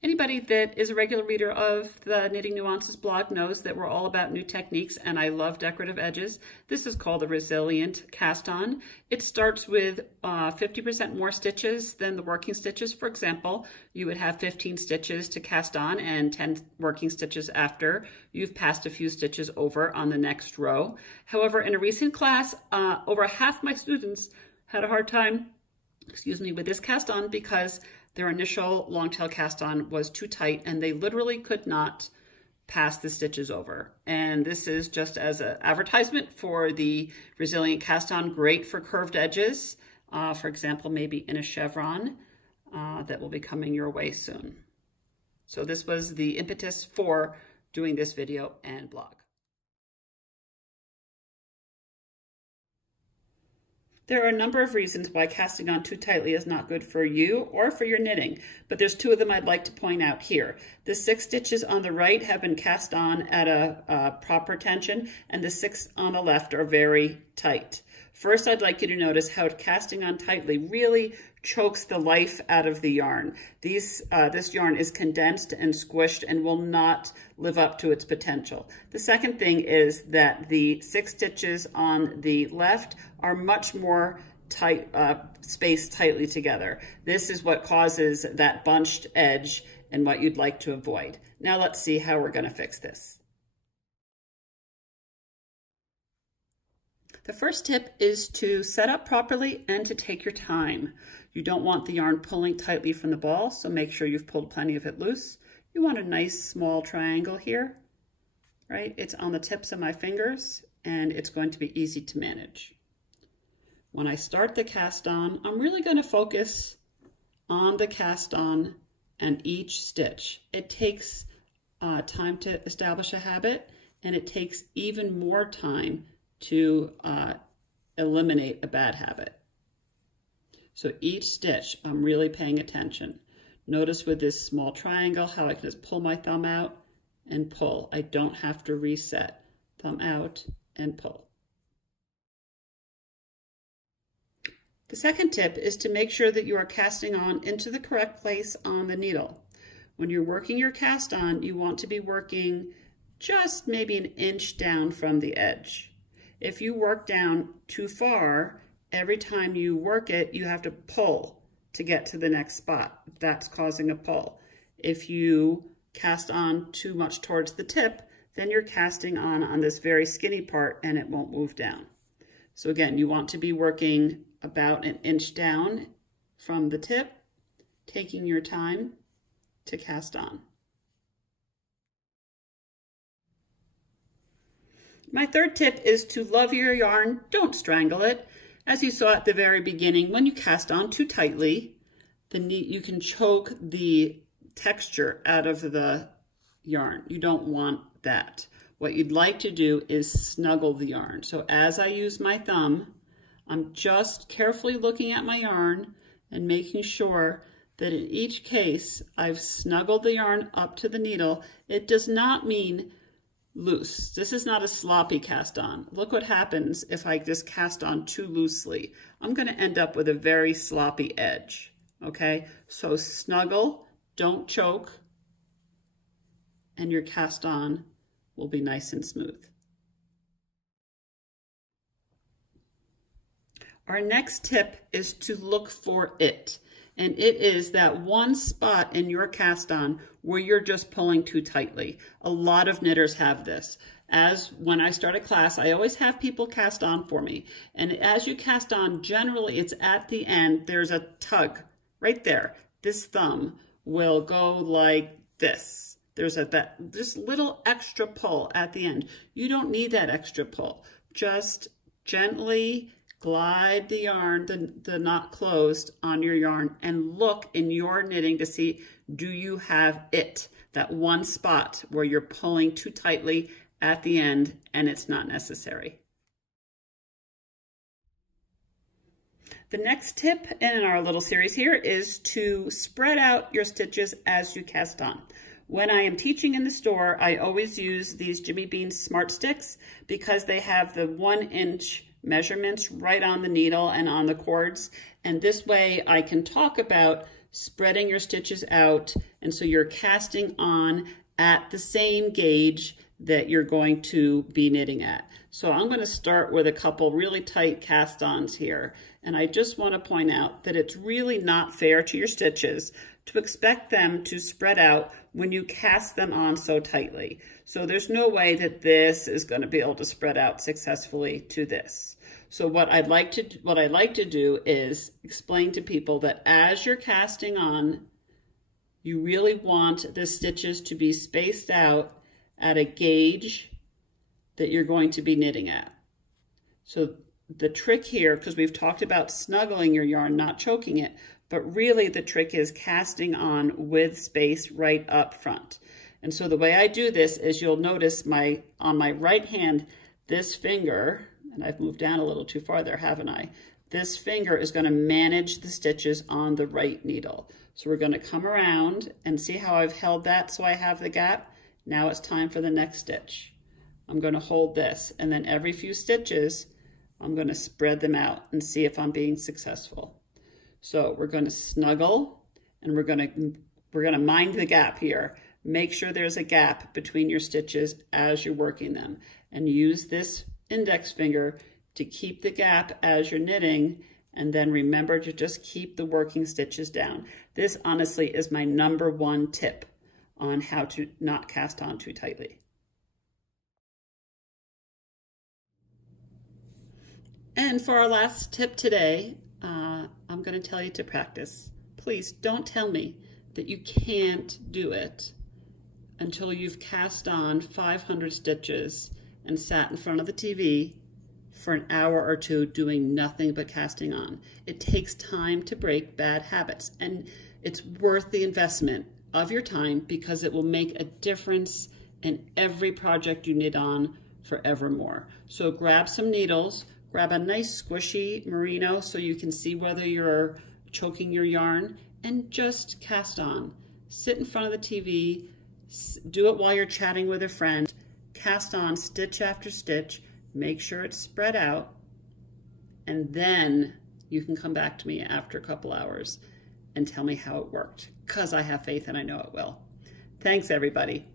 Anybody that is a regular reader of the Knitting Nuances blog knows that we're all about new techniques, and I love decorative edges. This is called the Resilient Cast On. It starts with 50% more stitches than the working stitches. For example, you would have 15 stitches to cast on and 10 working stitches after you've passed a few stitches over on the next row. However, in a recent class, over half my students had a hard time, with this cast on because their initial long tail cast on was too tight and they literally could not pass the stitches over. And this is just as an advertisement for the Resilient Cast On, great for curved edges. For example, maybe in a chevron that will be coming your way soon. So this was the impetus for doing this video and blog. There are a number of reasons why casting on too tightly is not good for you or for your knitting, but there's two of them I'd like to point out here. The 6 stitches on the right have been cast on at a proper tension, and the 6 on the left are very tight. First, I'd like you to notice how casting on tightly really chokes the life out of the yarn. This yarn is condensed and squished and will not live up to its potential. The second thing is that the 6 stitches on the left are much more tight, spaced tightly together. This is what causes that bunched edge and what you'd like to avoid. Now let's see how we're going to fix this. The first tip is to set up properly and to take your time. You don't want the yarn pulling tightly from the ball, so make sure you've pulled plenty of it loose. You want a nice small triangle here, right? It's on the tips of my fingers and it's going to be easy to manage. When I start the cast on, I'm really going to focus on the cast on and each stitch. It takes time to establish a habit, and it takes even more time to eliminate a bad habit. So each stitch, I'm really paying attention. Notice with this small triangle how I can just pull my thumb out and pull. I don't have to reset. Thumb out and pull. The second tip is to make sure that you are casting on into the correct place on the needle. When you're working your cast on, you want to be working just maybe an inch down from the edge. If you work down too far, every time you work it, you have to pull to get to the next spot. That's causing a pull. If you cast on too much towards the tip, then you're casting on this very skinny part and it won't move down. So again, you want to be working about an inch down from the tip, taking your time to cast on. My third tip is to love your yarn, don't strangle it. As you saw at the very beginning, when you cast on too tightly, you can choke the texture out of the yarn. You don't want that. What you'd like to do is snuggle the yarn. So as I use my thumb, I'm just carefully looking at my yarn and making sure that in each case I've snuggled the yarn up to the needle. It does not mean loose. This is not a sloppy cast on. Look what happens if I just cast on too loosely. I'm going to end up with a very sloppy edge. Okay, so snuggle, don't choke, and your cast on will be nice and smooth. Our next tip is to look for it. And it is that one spot in your cast on where you're just pulling too tightly. A lot of knitters have this. As when I start a class, I always have people cast on for me. And as you cast on, generally it's at the end, there's a tug right there. This thumb will go like this. There's this little extra pull at the end. You don't need that extra pull. Just gently glide the yarn, the knot closed on your yarn, and look in your knitting to see, do you have it? That one spot where you're pulling too tightly at the end and it's not necessary. The next tip in our little series here is to spread out your stitches as you cast on. When I am teaching in the store, I always use these Jimmy Bean Smart Stix because they have the 1-inch measurements right on the needle and on the cords. And this way I can talk about spreading your stitches out, and so you're casting on at the same gauge that you're going to be knitting at. So I'm going to start with a couple really tight cast-ons here, and I just want to point out that it's really not fair to your stitches to expect them to spread out when you cast them on so tightly. So there's no way that this is going to be able to spread out successfully to this. So what I'd like to do is explain to people that as you're casting on, you really want the stitches to be spaced out at a gauge that you're going to be knitting at. So the trick here, because we've talked about snuggling your yarn, not choking it, but really the trick is casting on with space right up front. And so the way I do this is you'll notice on my right hand, this finger, and I've moved down a little too far there, haven't I? This finger is going to manage the stitches on the right needle. So we're going to come around and see how I've held that so I have the gap. Now it's time for the next stitch. I'm going to hold this, and then every few stitches, I'm going to spread them out and see if I'm being successful. So we're going to snuggle, and we're going to mind the gap here. Make sure there's a gap between your stitches as you're working them, and use this index finger to keep the gap as you're knitting, and then remember to just keep the working stitches down. This honestly is my #1 tip on how to not cast on too tightly. And for our last tip today, I'm going to tell you to practice. Please don't tell me that you can't do it until you've cast on 500 stitches and sat in front of the TV for an hour or two doing nothing but casting on. It takes time to break bad habits, and it's worth the investment of your time because it will make a difference in every project you knit on forevermore. So grab some needles, grab a nice squishy merino so you can see whether you're choking your yarn, and just cast on. Sit in front of the TV, do it while you're chatting with a friend, cast on stitch after stitch, make sure it's spread out, and then you can come back to me after a couple hours and tell me how it worked, because I have faith and I know it will. Thanks, everybody.